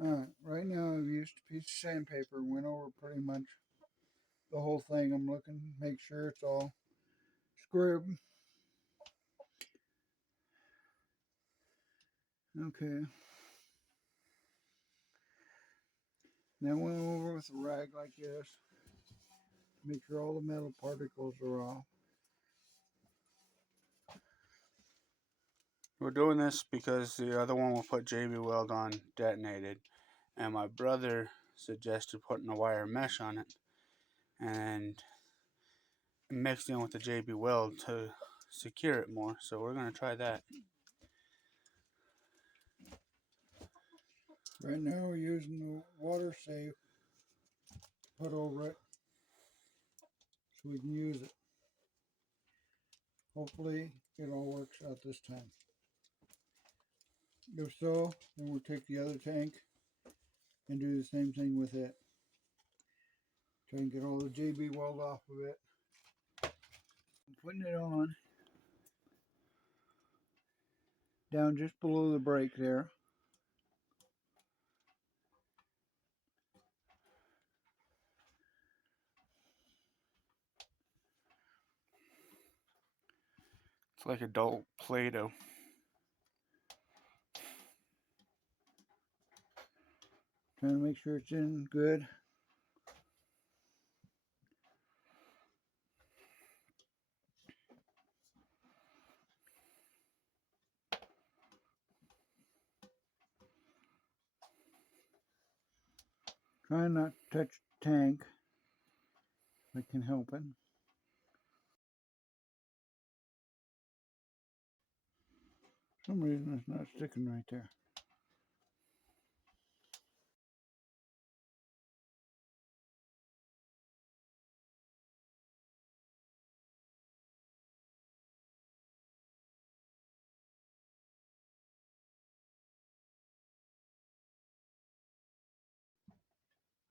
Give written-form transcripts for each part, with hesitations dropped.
Alright, right now I've used a piece of sandpaper, went over pretty much the whole thing. I'm looking, make sure it's all squared. Okay. Now went over with a rag like this. Make sure all the metal particles are off. We're doing this because the other one we put JB Weld on detonated, and my brother suggested putting a wire mesh on it and mixed in with the JB Weld to secure it more. So we're going to try that. Right now we're using the water safe put over it so we can use it. Hopefully it all works out this time. If so, then we'll take the other tank and do the same thing with it. Try and get all the JB Weld off of it. I'm putting it on down just below the brake there. It's like adult Play-Doh. Trying to make sure it's in good. Trying not to touch the tank if I can help it. For some reason it's not sticking right there.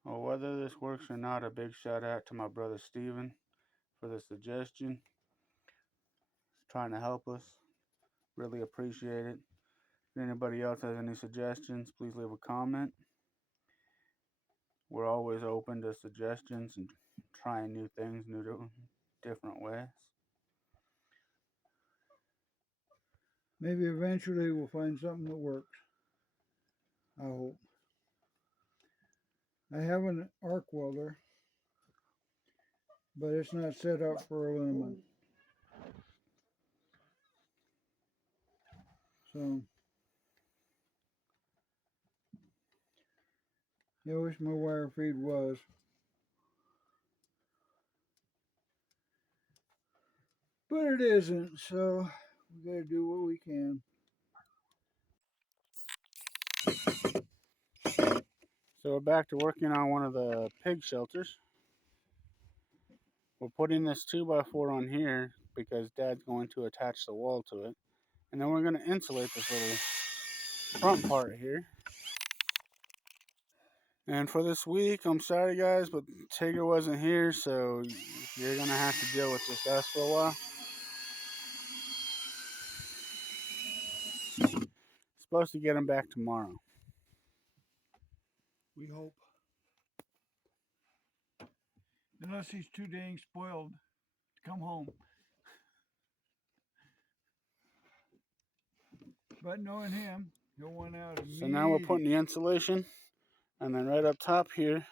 Well, whether this works or not, a big shout out to my brother Steven for the suggestion. He's trying to help us. Really appreciate it. If anybody else has any suggestions, please leave a comment. We're always open to suggestions and trying new things, different ways. Maybe eventually we'll find something that works. I hope. I have an arc welder, but it's not set up for aluminum. So I wish my wire feed was. But it isn't, so we gotta do what we can. So we're back to working on one of the pig shelters. We're putting this 2x4 on here because Dad's going to attach the wall to it. And then we're going to insulate this little front part here. And for this week, I'm sorry guys, but Tigger wasn't here, so you're going to have to deal with just us for a while. Supposed to get him back tomorrow. We hope. Unless he's too dang spoiled to come home. But knowing him, he'll want out immediately. So now we're putting the insulation, and then right up top here,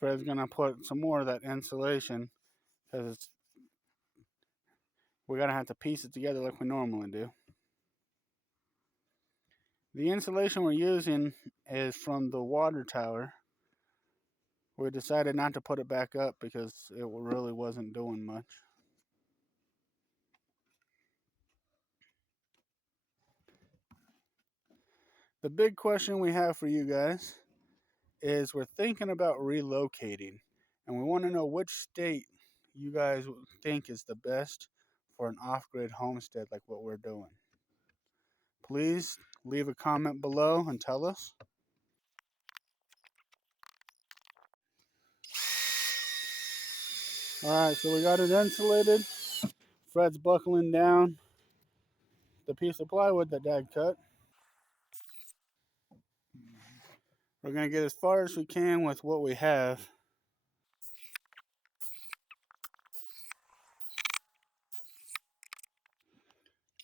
Fred's going to put some more of that insulation because we're going to have to piece it together like we normally do. The insulation we're using is from the water tower. We decided not to put it back up because it really wasn't doing much. The big question we have for you guys is we're thinking about relocating, and we want to know which state you guys think is the best for an off-grid homestead like what we're doing. Please leave a comment below and tell us. Alright, so we got it insulated. Fred's buckling down the piece of plywood that Dad cut. We're going to get as far as we can with what we have.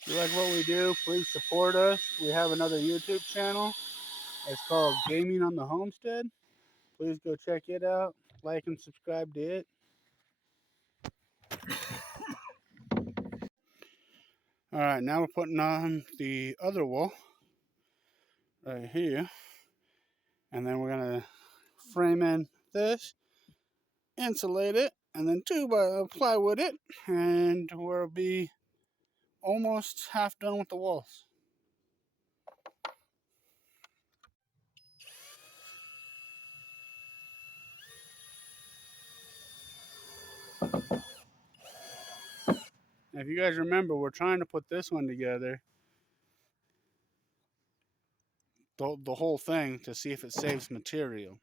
If you like what we do, please support us. We have another YouTube channel. It's called Gaming on the Homestead. Please go check it out. Like and subscribe to it. Alright, now we're putting on the other wall right here. And then we're going to frame in this, insulate it, and then plywood it. And we'll be almost half done with the walls. Now, if you guys remember, we're trying to put this one together, the whole thing, to see if it saves material.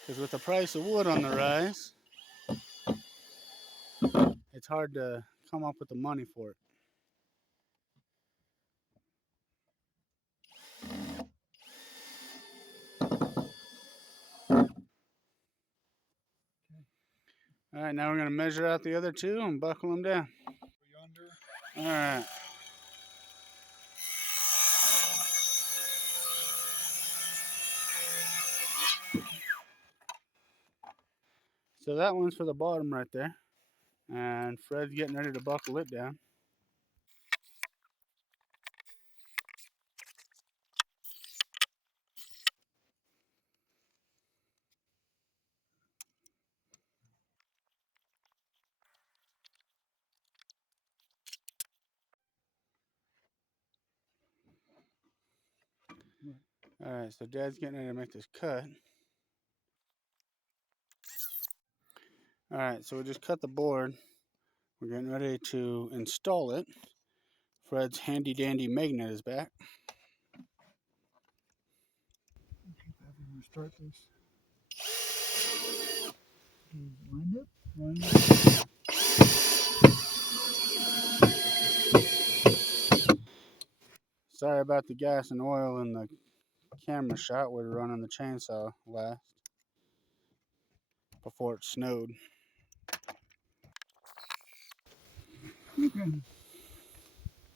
Because with the price of wood on the rise, it's hard to come up with the money for it. All right, now we're going to measure out the other two and buckle them down. All right. So that one's for the bottom right there. And Fred's getting ready to buckle it down. All right, so Dad's getting ready to make this cut. All right, so we just cut the board. We're getting ready to install it. Fred's handy dandy magnet is back. Keep having to start this. Wind up, wind up. Sorry about the gas and oil in the camera shot. We're running the chainsaw last before it snowed. Okay.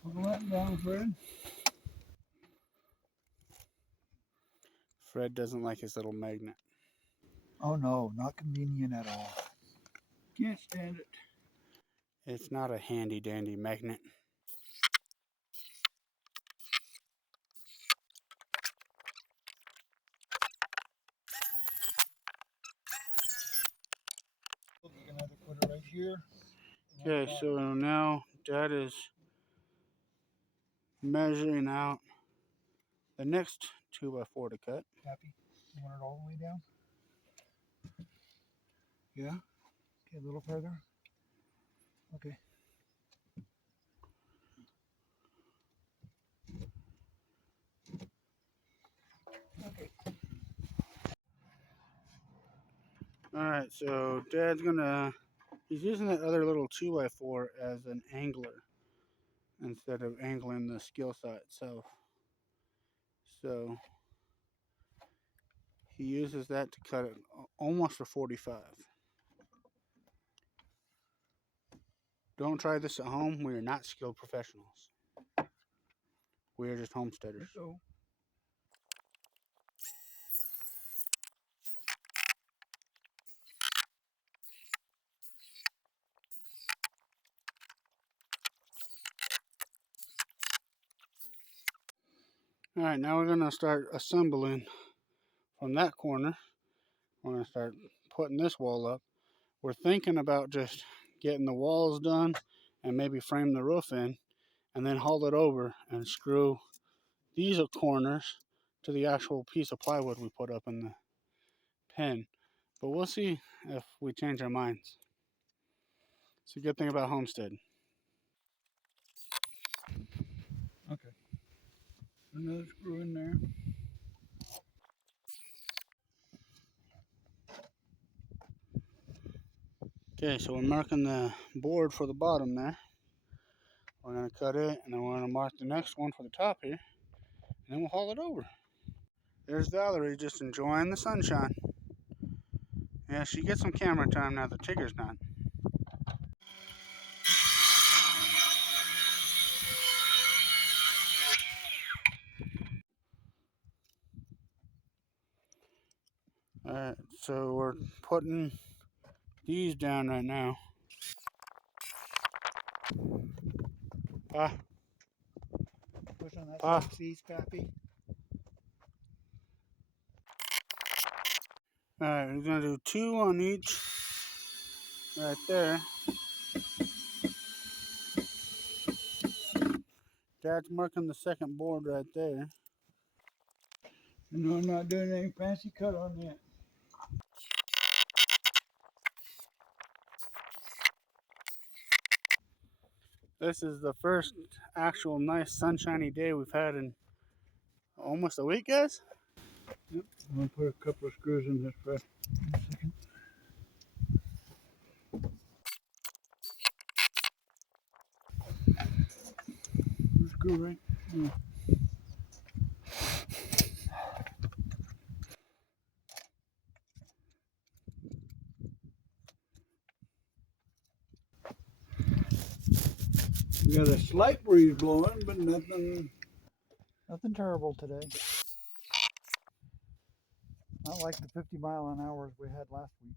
Pull that down, Fred. Fred doesn't like his little magnet. Oh no, not convenient at all. Can't stand it. It's not a handy dandy magnet. We're gonna have to put it right here. Okay, so now Dad is measuring out the next 2x4 to cut. Happy? You want it all the way down? Yeah? Okay, a little further. Okay. Okay. Alright, so Dad's he's using that other little 2x4 as an angler instead of angling the skill saw itself. So he uses that to cut it almost a 45. Don't try this at home. We are not skilled professionals. We are just homesteaders. So. Alright, now we're going to start assembling from that corner. We're going to start putting this wall up. We're thinking about just getting the walls done and maybe frame the roof in and then haul it over and screw these corners to the actual piece of plywood we put up in the pen. But we'll see if we change our minds. It's a good thing about homestead. Okay. Another screw in there. Okay, so we're marking the board for the bottom there. We're going to cut it, and then we're going to mark the next one for the top here, and then we'll haul it over. There's Valerie just enjoying the sunshine. Yeah, she gets some camera time now that Tigger's not. Alright, so we're putting these down right now. Push on that Ah. side, see, Scrappy. Alright, we're going to do 2 on each right there. Dad's marking the second board right there. No, I'm not doing any fancy cut on that. This is the first actual nice sunshiny day we've had in almost a week, guys. Yep, I'm gonna put a couple of screws in this for a second. Screw right. Yeah. We got a slight breeze blowing, but nothing terrible today. Not like the 50-mile-an-hour we had last week.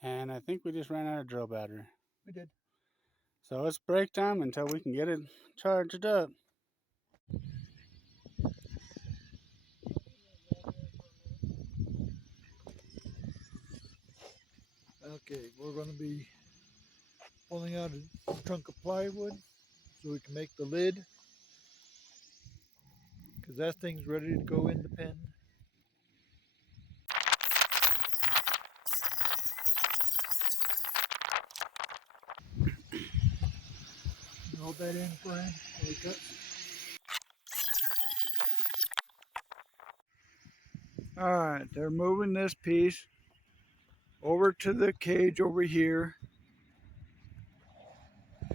And I think we just ran out of drill battery. We did. So it's break time until we can get it charged up. Okay, we're going to be pulling out a chunk of plywood so we can make the lid, because that thing's ready to go in the pen. Hold that in for him while he cuts. Alright, they're moving this piece over to the cage over here.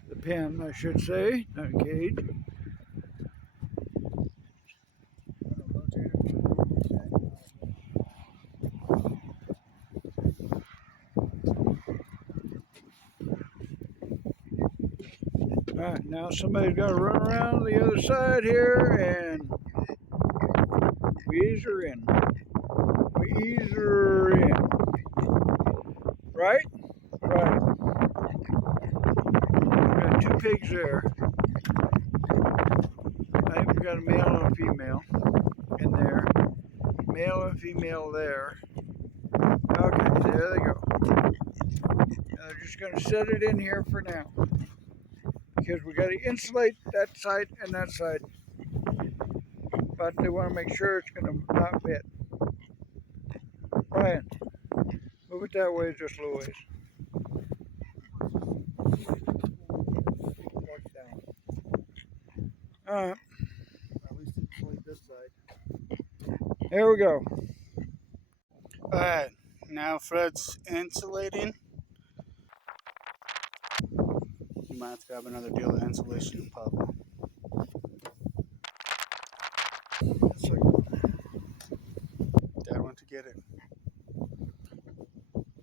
The pen, I should say, not cage. Alright, now somebody's got to run around the other side here and we ease her in. We ease her in. Right? Right. We've got 2 pigs there. I think we got a male and a female in there. Male and female there. Okay, there they go. Now they're just going to set it in here for now, because we got to insulate that side and that side. But they want to make sure it's going to not fit. Brian, move it that way just a little ways. Alright. At least insulate this side. There we go. Alright, now Fred's insulating. You might have to grab another deal of insulation, Pablo. Dad went to get it.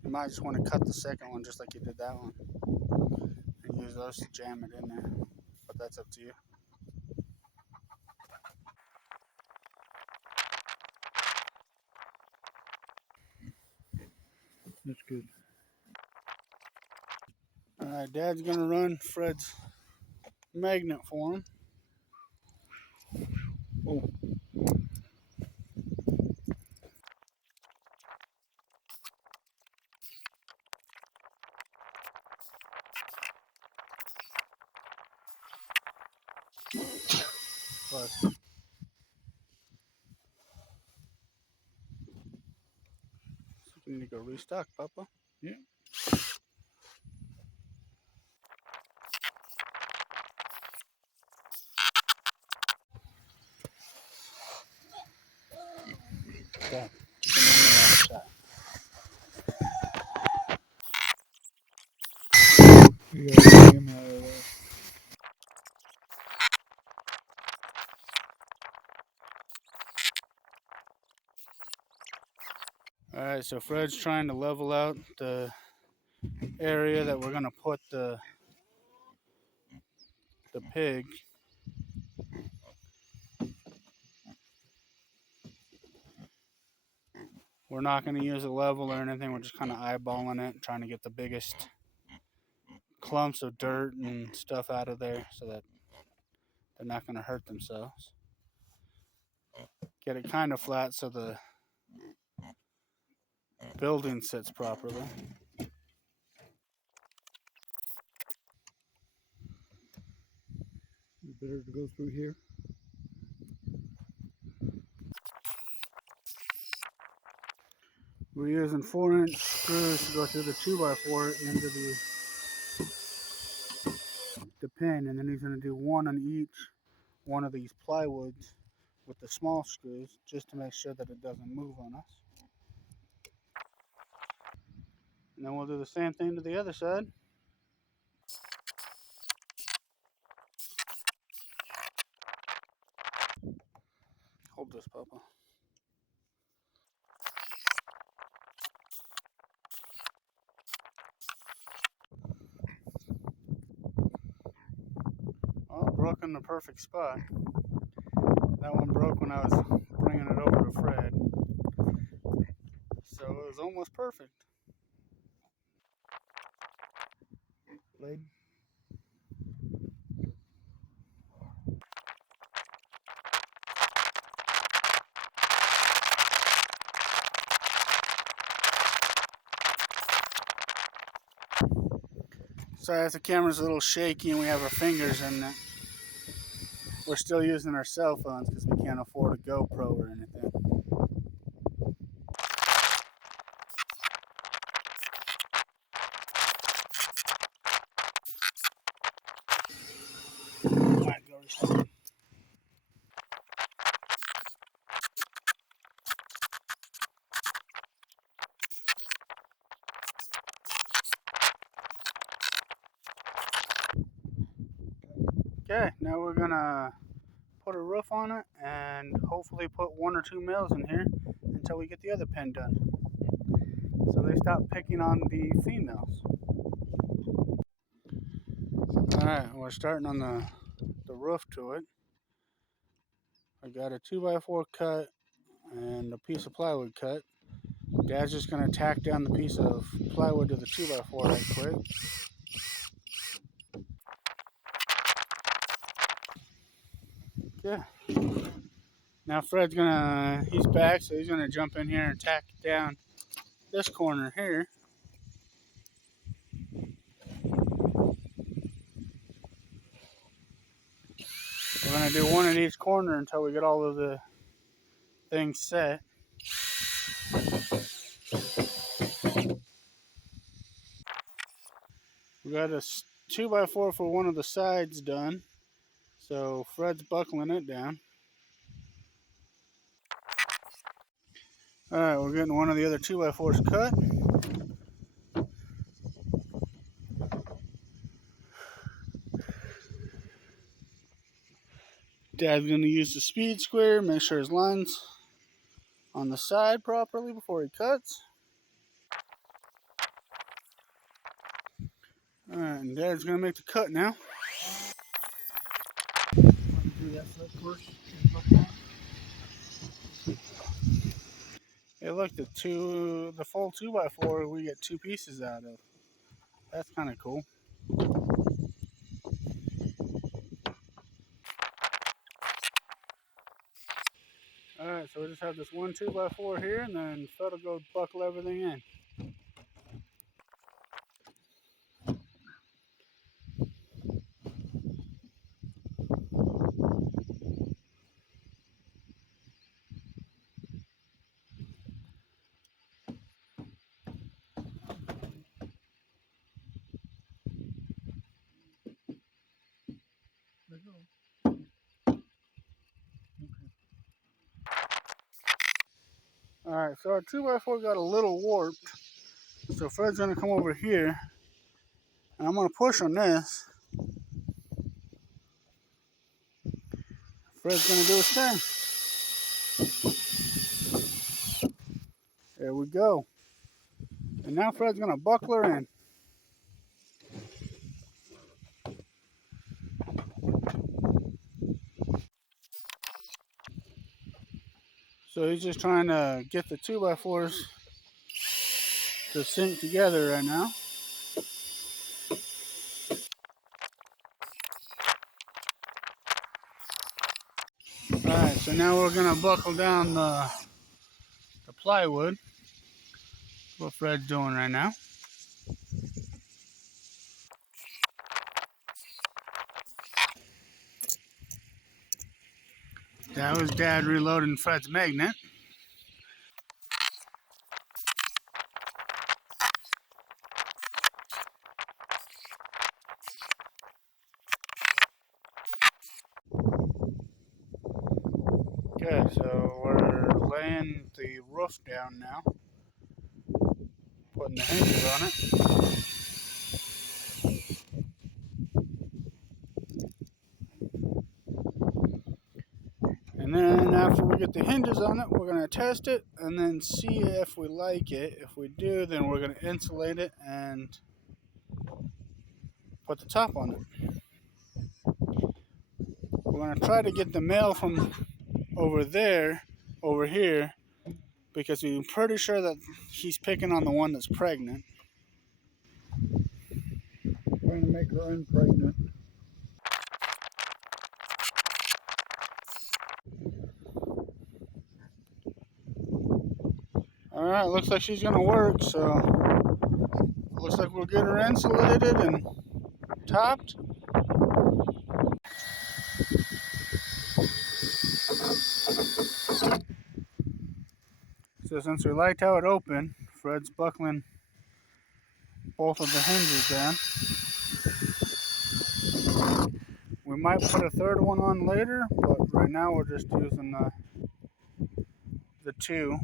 You might just want to cut the second one just like you did that one. And use those to jam it in there. But that's up to you. That's good. Alright, Dad's gonna run Fred's magnet for him. Oh. Plus. go restock, Papa. Yeah. Okay. Get the money out of that. We gotta get him out of there. All right, so Fred's trying to level out the area that we're gonna put the pig. We're not gonna use a level or anything. We're just kind of eyeballing it, trying to get the biggest clumps of dirt and stuff out of there so that they're not gonna hurt themselves. Get it kind of flat so the building sits properly. Better to go through here. We're using 4-inch screws to go through the 2x4 into the pin, and then he's going to do one on each one of these plywoods with the small screws just to make sure that it doesn't move on us. And then we'll do the same thing to the other side. Hold this, Papa. Oh, broke in the perfect spot. That one broke when I was bringing it over to Fred. So it was almost perfect. Blade. Sorry if the camera's a little shaky and we have our fingers in it. We're still using our cell phones because we can't afford a GoPro or anything. Okay, now we're gonna put a roof on it and hopefully put 1 or 2 males in here until we get the other pen done. So they stop picking on the females. Alright, we're starting on the roof to it. I got a 2x4 cut and a piece of plywood cut. Dad's just gonna tack down the piece of plywood to the 2x4 right quick. Yeah. Now Fred's he's back, so he's gonna jump in here and tack down this corner here. We're gonna do one at each corner until we get all of the things set. We got a 2x4 for one of the sides done, so Fred's buckling it down. Alright, we're getting one of the other 2x4s cut. Dad's going to use the speed square, make sure his line's on the side properly before he cuts. Alright, and Dad's going to make the cut now. Hey, look, the full 2x4 we get 2 pieces out of. That's kind of cool. Alright, so we just have this one 2x4 here, and then Fred will go buckle everything in. Alright, so our 2x4 got a little warped. So Fred's gonna come over here. And I'm gonna push on this. Fred's gonna do his thing. There we go. And now Fred's gonna buckle her in. So he's just trying to get the 2x4s to sync together right now. Alright, so now we're gonna buckle down the plywood. That's what Fred's doing right now. That was Dad reloading Fred's magnet. Okay, so we're laying the roof down now. Putting the hinges on it. And then after we get the hinges on it, we're going to test it and then see if we like it. If we do, then we're going to insulate it and put the top on it. We're going to try to get the male from over there, over here, because we're pretty sure that he's picking on the one that's pregnant. Trying to make her unpregnant. Alright, looks like she's gonna work, so looks like we'll get her insulated and topped. So since we liked how it opened, Fred's buckling both of the hinges down. We might put a third one on later, but right now we're just using the two.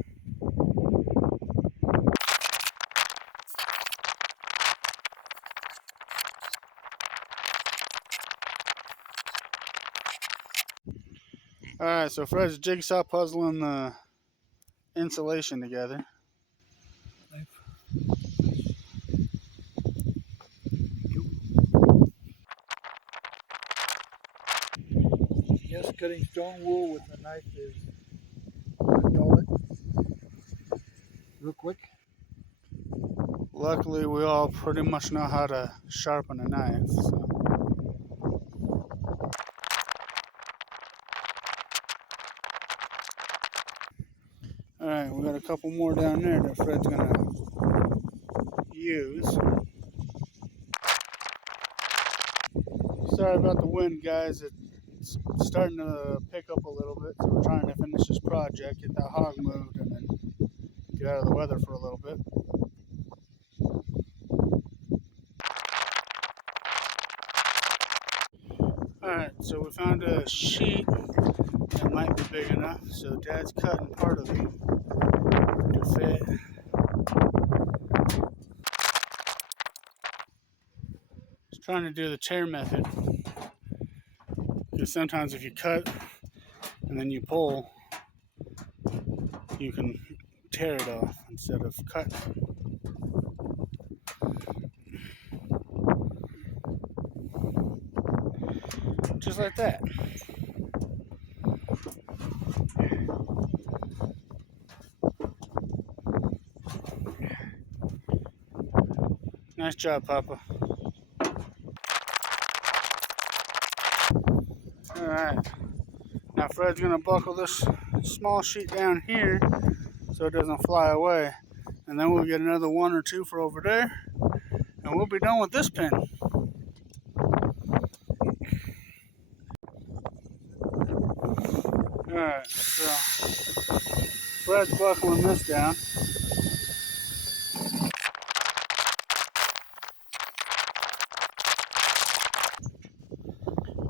Alright, so Fred's jigsaw puzzling the insulation together. Yes, cutting stone wool with a knife is dull it real quick. Luckily, we all pretty much know how to sharpen a knife. So. Alright, we got a couple more down there that Fred's gonna use. Sorry about the wind, guys. It's starting to pick up a little bit, so we're trying to finish this project, get that hog moved, and then get out of the weather for a little bit. Alright, so we found a sheet that might be big enough, so Dad's cutting part of it to fit. Just trying to do the tear method, because sometimes if you cut and then you pull, you can tear it off instead of cutting. Just like that. Nice job, Papa. Alright. Now Fred's gonna buckle this small sheet down here so it doesn't fly away. And then we'll get another one or two for over there. And we'll be done with this pin. Alright, so Fred's buckling this down.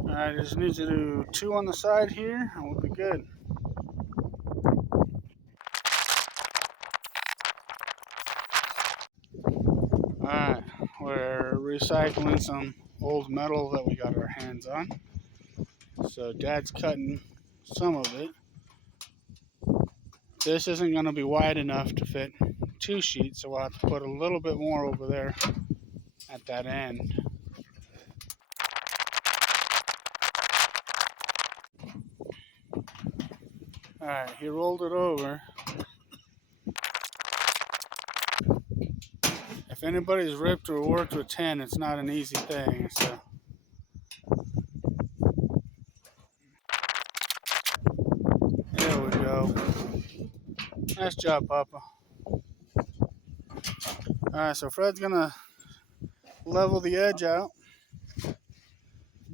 Alright, just need to do two on the side here and we'll be good. Alright, we're recycling some old metal that we got our hands on. So Dad's cutting some of it. This isn't going to be wide enough to fit 2 sheets, so we'll have to put a little bit more over there at that end. Alright, he rolled it over. If anybody's ripped or worked with tin, it's not an easy thing. So there we go. Nice job, Papa. Alright, so Fred's gonna level the edge out.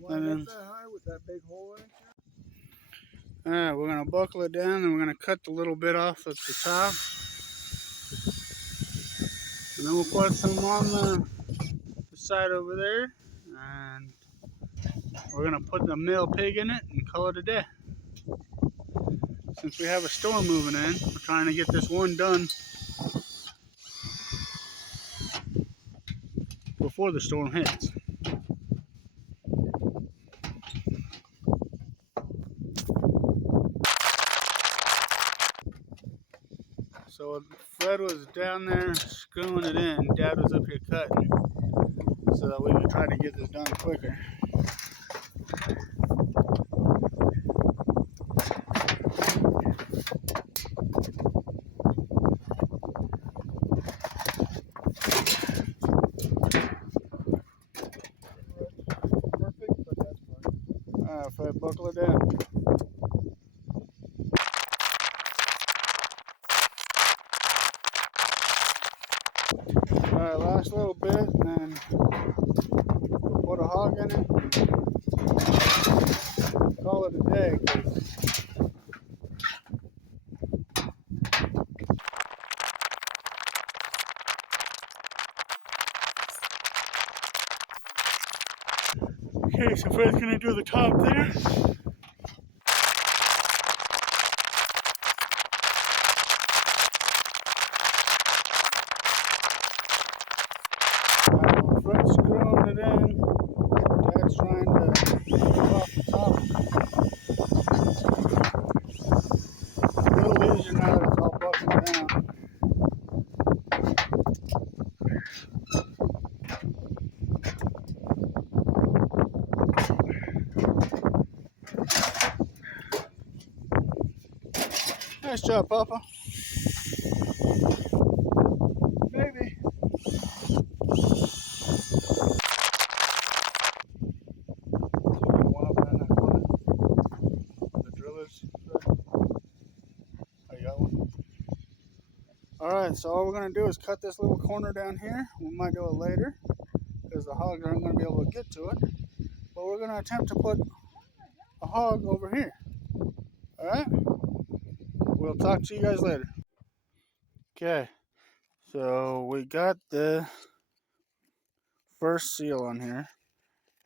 Why that high with that big hole in it? Alright, we're gonna buckle it down and we're gonna cut the little bit off at the top. And then we'll put some on the side over there. And we're gonna put the male pig in it and call it a day. Since we have a storm moving in, we're trying to get this one done before the storm hits. So Fred was down there screwing it in. Dad was up here cutting so that we could try to get this done quicker. Perfect, but that's fine. Alright, Fred, buckle it down. Alright, last little bit, and then we'll put a hog in it. Call it a day. Okay, so Fred's gonna do the top there. Fred's screwing it in. Dad's trying to get off the top. A little easier now that it's all buckled down. Nice job, Papa. Maybe. One up in that corner. The drillers. Oh, you got one? Alright, so all we're going to do is cut this little corner down here. We might do it later because the hogs aren't going to be able to get to it. But we're going to attempt to put a hog over here. Alright? We'll talk to you guys later. Okay, so we got the first seal on here.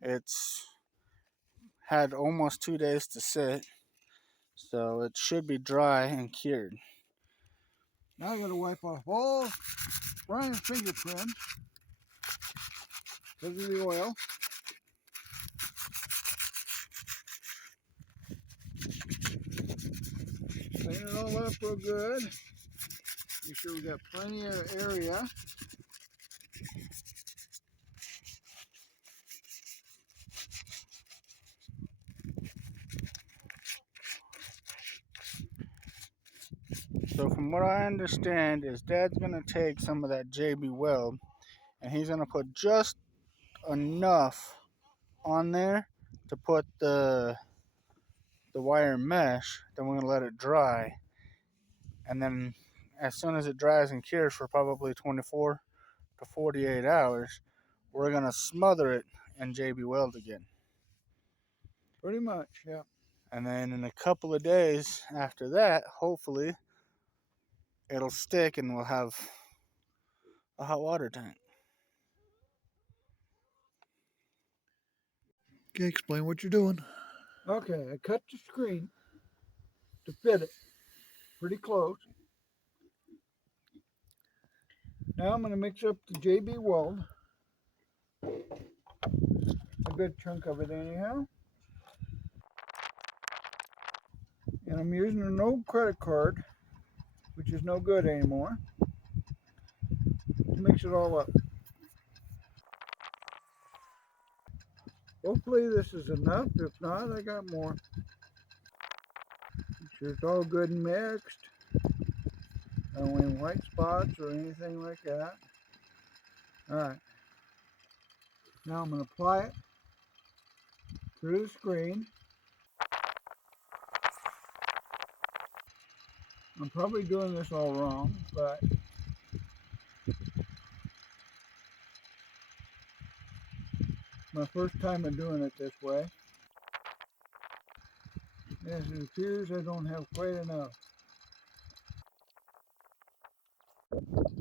It's had almost 2 days to sit, so it should be dry and cured. Now I'm going to wipe off all Brian's fingerprints because of the oil. Clean it all up real good. Make sure we got plenty of area. So from what I understand is Dad's going to take some of that JB Weld and he's going to put just enough on there to put the wire mesh. Then we're going to let it dry. And then as soon as it dries and cures for probably 24 to 48 hours, we're going to smother it in JB Weld again. Pretty much, yeah. And then in a couple of days after that, hopefully, it'll stick and we'll have a hot water tank. Okay, explain what you're doing. Okay, I cut the screen to fit it pretty close. Now I'm going to mix up the JB Weld. A good chunk of it anyhow. And I'm using an old credit card, which is no good anymore, to mix it all up. Hopefully this is enough. If not, I got more. Make sure it's all good and mixed. I don't want any white spots or anything like that. Alright. Now I'm going to apply it through the screen. I'm probably doing this all wrong, but my first time of doing it this way. Yes, it appears I don't have quite enough.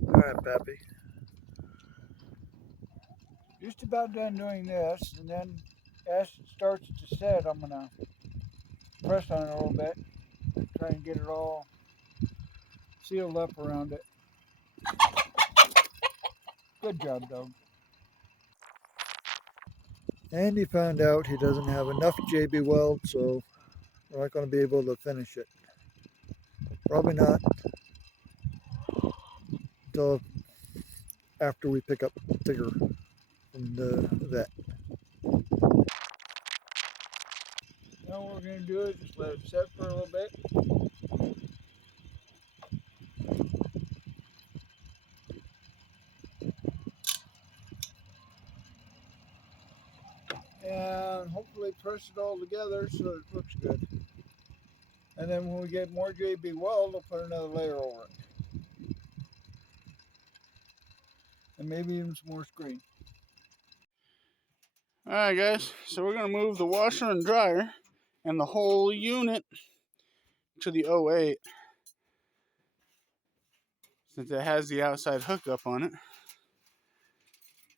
Alright, Pappy. Just about done doing this, and then as it starts to set, I'm going to press on it a little bit, try and get it all sealed up around it. Good job, Doug. Andy found out he doesn't have enough JB Weld, so we're not going to be able to finish it. Probably not until after we pick up Tigger from the vet. Now what we're going to do is just let it set for a little bit. And hopefully press it all together so it looks good. And then when we get more JB Weld, we'll put another layer over it. And maybe even some more screen. Alright guys, so we're going to move the washer and dryer and the whole unit to the 08 since it has the outside hookup on it.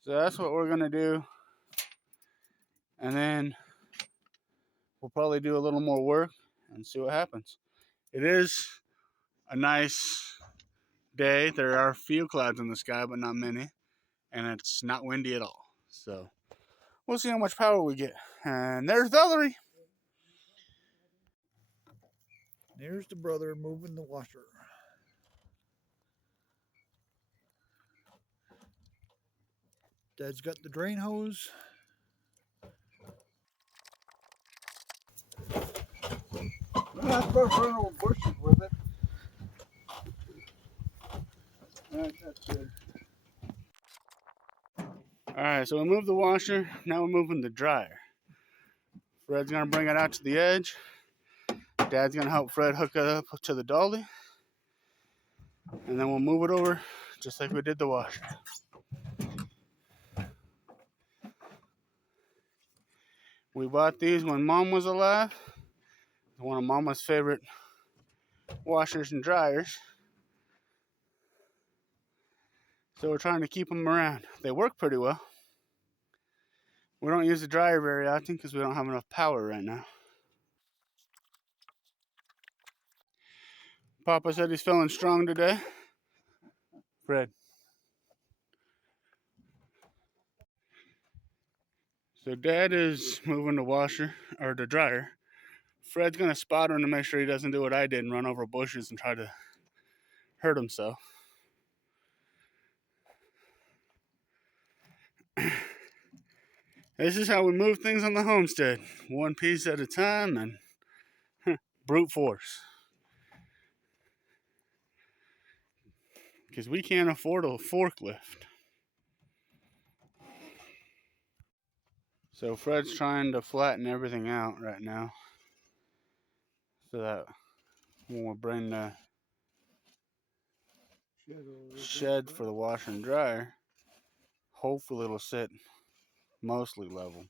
So that's what we're going to do. And then we'll probably do a little more work and see what happens. It is a nice day. There are a few clouds in the sky, but not many. And it's not windy at all. So we'll see how much power we get. And there's Valerie. There's the brother moving the washer. Dad's got the drain hose. We're not supposed to run over bushes with it. That's good. Alright, so we moved the washer. Now we're moving the dryer. Fred's going to bring it out to the edge. Dad's going to help Fred hook it up to the dolly. And then we'll move it over just like we did the washer. We bought these when Mom was alive. One of Mama's favorite washers and dryers. So we're trying to keep them around. They work pretty well. We don't use the dryer very often because we don't have enough power right now. Papa said he's feeling strong today. Fred. So Dad is moving the washer, or the dryer. Fred's going to spot him to make sure he doesn't do what I did and run over bushes and try to hurt himself. This is how we move things on the homestead. One piece at a time and brute force. Because we can't afford a forklift. So Fred's trying to flatten everything out right now. So that when we bring the shed for the washer and dryer, hopefully it'll sit mostly level.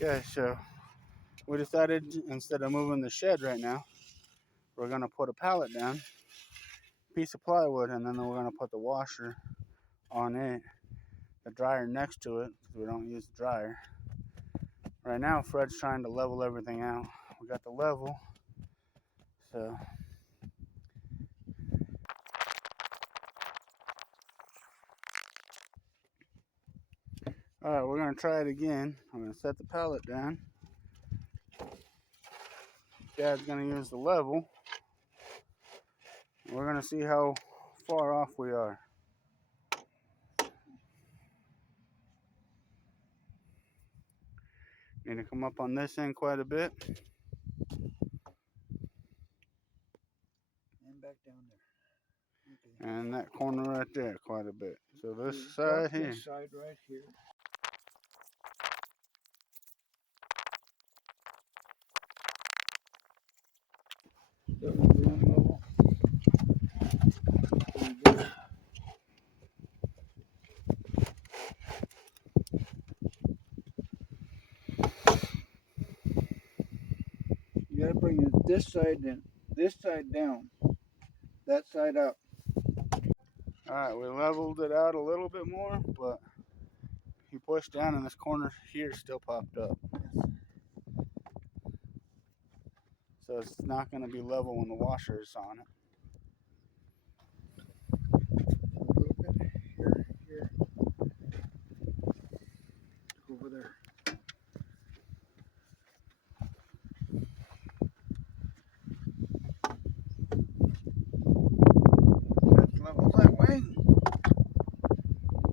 Okay, so we decided instead of moving the shed right now, we're gonna put a pallet down, piece of plywood, and then we're gonna put the washer on it, the dryer next to it, because we don't use the dryer. Right now, Fred's trying to level everything out. We got the level, so Alright, we're going to try it again. I'm going to set the pallet down. Dad's going to use the level. We're going to see how far off we are. Need to come up on this end quite a bit. And back down there. Okay. And that corner right there quite a bit. So this Okay, side drop here. This side right here. Still gonna be on level. You gotta bring this side in, this side down, that side up. Alright, we leveled it out a little bit more, but he pushed down and this corner here still popped up. So it's not going to be level when the washer is on it. A little bit here, here. Over there. That's level that way.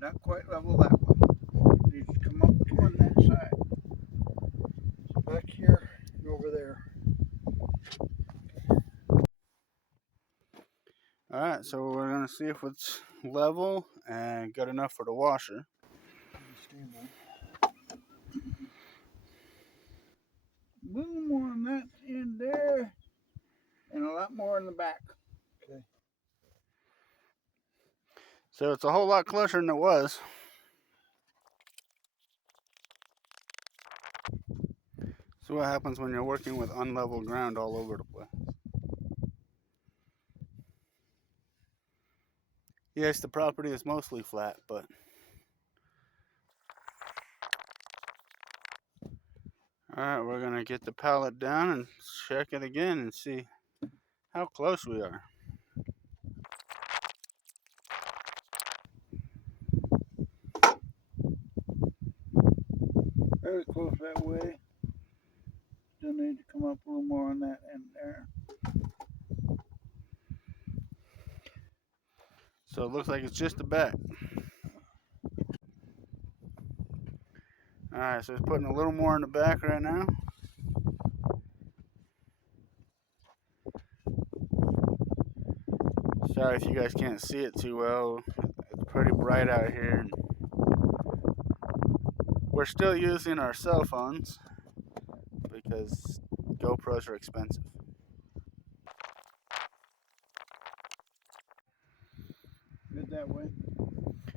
Not quite level that way. Needs to come up on that side. So back here and over there. Alright, so we're going to see if it's level and good enough for the washer. A little more on that end there, and a lot more in the back. Okay. So it's a whole lot closer than it was. So what happens when you're working with unlevel ground all over the place? Yes, the property is mostly flat, but alright, we're going to get the pallet down and check it again and see how close we are. Very close that way. Still need to come up a little more on that end there. So it looks like it's just the back. Alright, so it's putting a little more in the back right now. Sorry if you guys can't see it too well. It's pretty bright out here. We're still using our cell phones because GoPros are expensive. Good that way.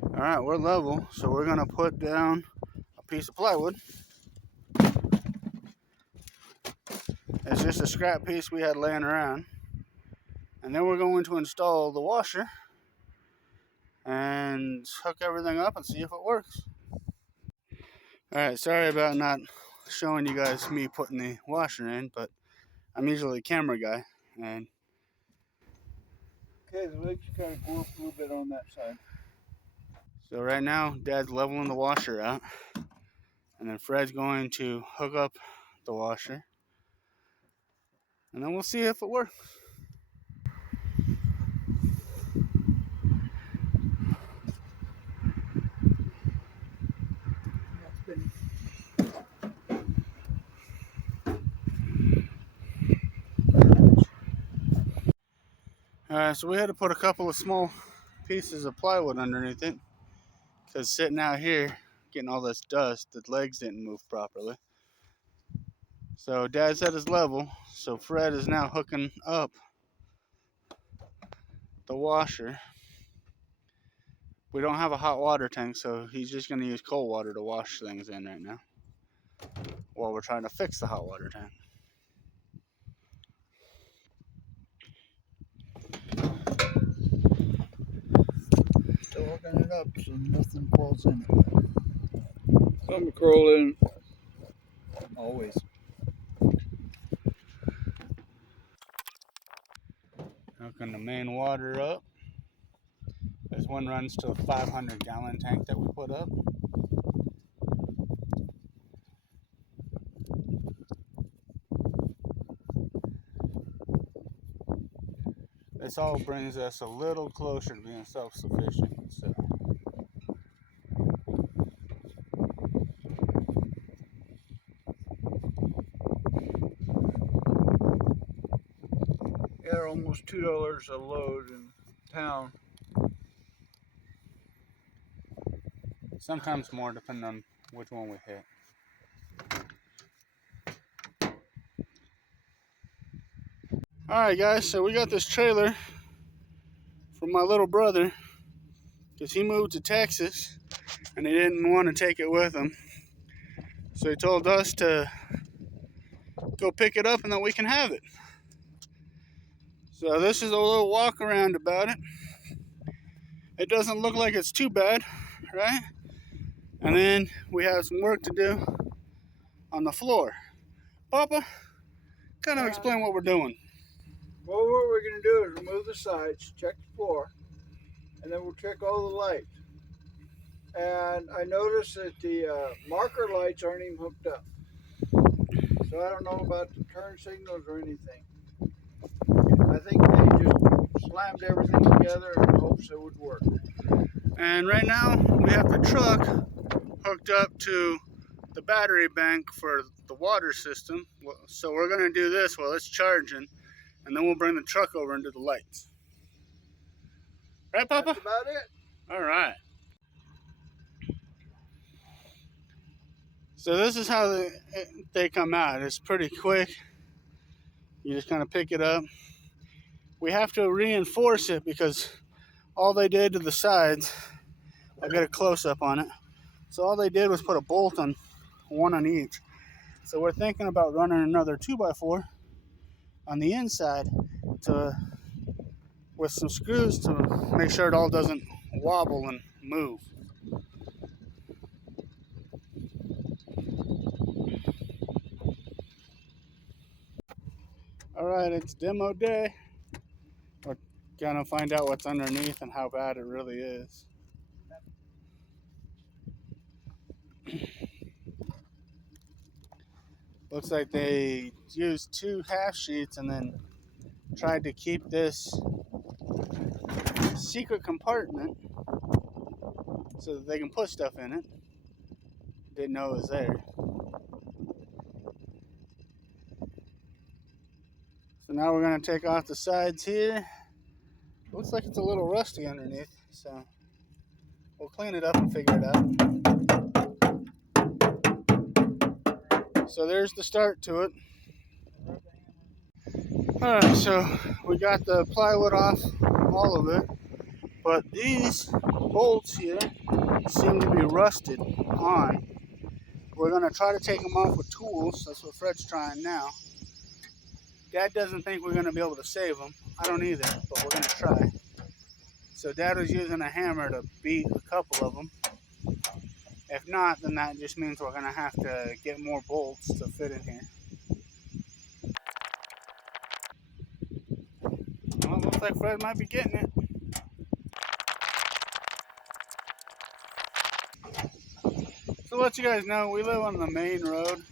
Alright, we're level, so we're going to put down a piece of plywood. It's just a scrap piece we had laying around. And then we're going to install the washer and hook everything up and see if it works. Alright, sorry about not showing you guys me putting the washer in, but I'm usually a camera guy. And okay, the legs kind of go up a little bit on that side. so right now, Dad's leveling the washer out. And then Fred's going to hook up the washer. And then we'll see if it works. Alright, so we had to put a couple of small pieces of plywood underneath it. Because sitting out here, getting all this dust, the legs didn't move properly. So Dad's at his level, so Fred is now hooking up the washer. We don't have a hot water tank, so he's just going to use cold water to wash things in right now while we're trying to fix the hot water tank. Still hooking it up so nothing falls in it. Some curl in. Always. Hooking the main water up. This one runs to a 500-gallon tank that we put up. this all brings us a little closer to being self-sufficient. So Yeah, they're almost $2 a load in town. sometimes more depending on which one we hit. Alright guys, so we got this trailer from my little brother because he moved to Texas and he didn't want to take it with him. So he told us to go pick it up and then we can have it. So this is a little walk around about it. It doesn't look like it's too bad, right? And then we have some work to do on the floor. Papa, kind of explain what we're doing. Well, what we're going to do is remove the sides, check the floor, and then we'll check all the lights. And I noticed that the marker lights aren't even hooked up. So I don't know about the turn signals or anything. I think they just slammed everything together in hopes it would work. And right now we have the truck hooked up to the battery bank for the water system. So we're going to do this while it's charging, and then we'll bring the truck over and do the lights. Right, Papa? That's about it. All right. So this is how they come out. It's pretty quick. You just kind of pick it up. We have to reinforce it because all they did to the sides, I'll get a close-up on it. So all they did was put a bolt on one on each. So we're thinking about running another 2x4 on the inside with some screws to make sure it all doesn't wobble and move. All right, it's demo day. We're gonna find out what's underneath and how bad it really is. Looks like they used 2 half sheets and then tried to keep this secret compartment so that they can put stuff in it. Didn't know it was there. So now we're going to take off the sides here. Looks like it's a little rusty underneath, so we'll clean it up and figure it out. So there's the start to it. Alright, so we got the plywood off, all of it, but these bolts here seem to be rusted on. We're going to try to take them off with tools. That's what Fred's trying now. Dad doesn't think we're going to be able to save them. I don't either, but we're going to try. So Dad was using a hammer to beat a couple of them. If not, then that just means we're going to have to get more bolts to fit in here. Well, it looks like Fred might be getting it. So let you guys know, we live on the main road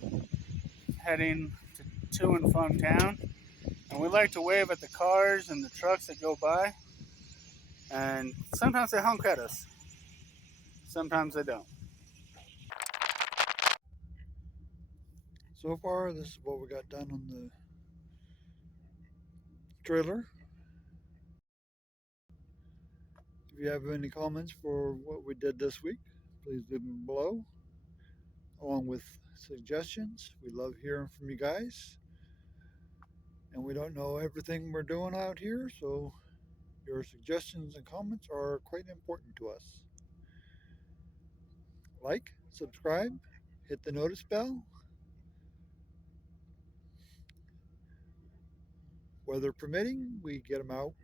heading to and from town. And we like to wave at the cars and the trucks that go by. And sometimes they honk at us. Sometimes they don't. So far, this is what we got done on the trailer. If you have any comments for what we did this week, please leave them below, along with suggestions. We love hearing from you guys. And we don't know everything we're doing out here, so your suggestions and comments are quite important to us. Like, subscribe, hit the notice bell. Weather permitting, we get them out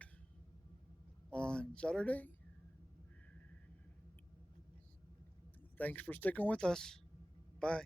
on Saturday. Thanks for sticking with us. Bye.